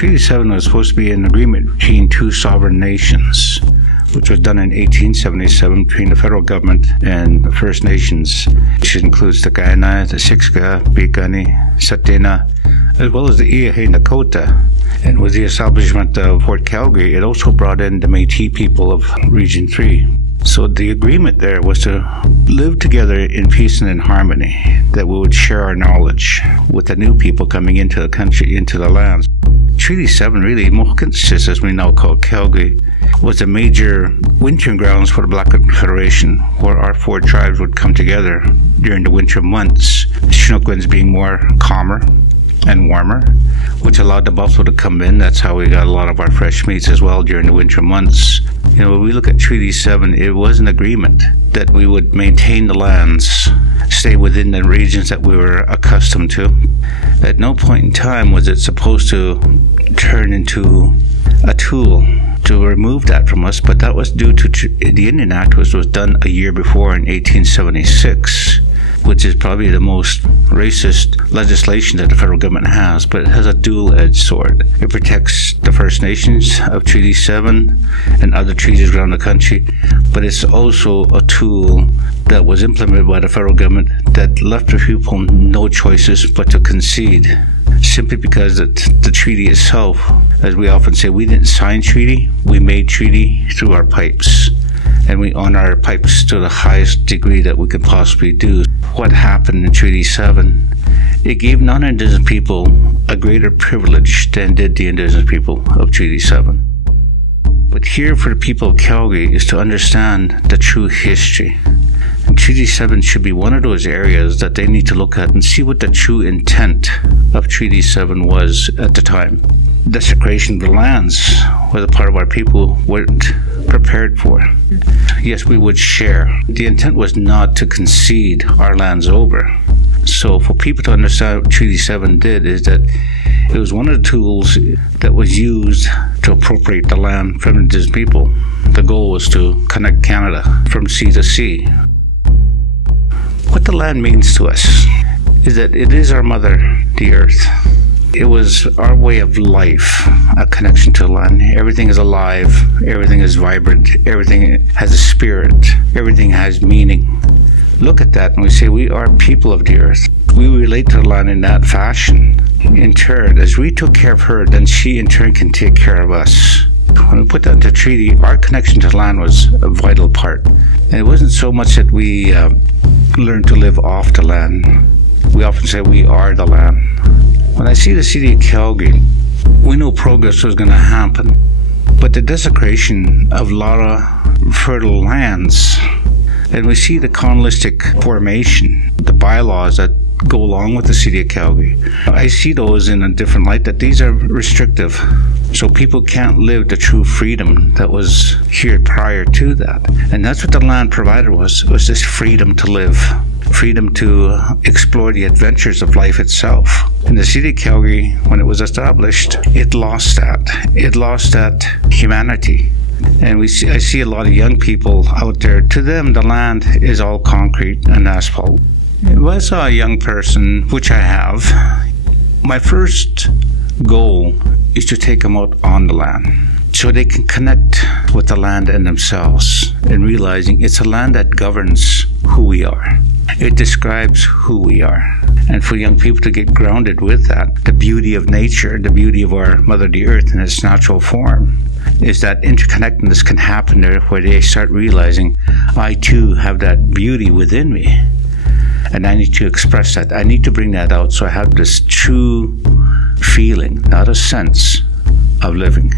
Treaty 7 was supposed to be an agreement between two sovereign nations, which was done in 1877 between the federal government and the First Nations, which includes the Kainai, the Siksika, Piikani, Tsuut'ina, as well as the Îyârhe Nakoda. And with the establishment of Fort Calgary, it also brought in the Métis people of Region 3. So the agreement there was to live together in peace and in harmony, that we would share our knowledge with the new people coming into the country, into the lands. Treaty 7, really, Mohkinstsis, as we now call Calgary, was a major wintering grounds for the Blackfoot Confederation, where our four tribes would come together during the winter months, Chinook winds being more calmer and warmer, which allowed the buffalo to come in. That's how we got a lot of our fresh meats as well during the winter months. You know, when we look at Treaty 7, it was an agreement that we would maintain the lands, stay within the regions that we were accustomed to. At no point in time was it supposed to turn into a tool to remove that from us, but that was due to the Indian Act, which was done a year before in 1876, which is probably the most racist legislation that the federal government has, but it has a dual-edged sword. It protects the First Nations of Treaty 7 and other treaties around the country, but it's also a tool that was implemented by the federal government that left the people no choices but to concede, simply because the treaty itself, as we often say, we didn't sign treaty, we made treaty through our pipes. And we honor our pipes to the highest degree that we could possibly do. What happened in Treaty 7, it gave non-Indigenous people a greater privilege than did the Indigenous people of Treaty 7. But here for the people of Calgary is to understand the true history. And Treaty 7 should be one of those areas that they need to look at and see what the true intent of Treaty 7 was at the time. Desecration of the lands was a part of our people weren't prepared for. Yes, we would share. The intent was not to concede our lands over. So for people to understand what Treaty 7 did is that it was one of the tools that was used to appropriate the land from Indigenous people. The goal was to connect Canada from sea to sea. What the land means to us is that it is our mother, the earth. It was our way of life, a connection to the land. Everything is alive, everything is vibrant, everything has a spirit, everything has meaning. Look at that and we say we are people of the earth. We relate to the land in that fashion. In turn, as we took care of her, then she in turn can take care of us. When we put that into treaty, our connection to the land was a vital part. And it wasn't so much that we learned to live off the land. We often say we are the land. When I see the city of Calgary, we know progress was going to happen, but the desecration of a lot of fertile lands, and we see the colonialistic formation, the bylaws that go along with the city of Calgary. I see those in a different light, that these are restrictive, so people can't live the true freedom that was here prior to that. And that's what the land provided was this freedom to live. Freedom to explore the adventures of life itself. In the city of Calgary, when it was established, it lost that. It lost that humanity. And I see a lot of young people out there. To them, the land is all concrete and asphalt. If I saw a young person, which I have, my first goal is to take them out on the land, so they can connect with the land and themselves, and realizing it's a land that governs who we are. It describes who we are. And for young people to get grounded with that, the beauty of nature, the beauty of our Mother the Earth in its natural form, is that interconnectedness can happen there, where they start realizing, I too have that beauty within me. And I need to express that. I need to bring that out so I have this true feeling, not a sense, of living.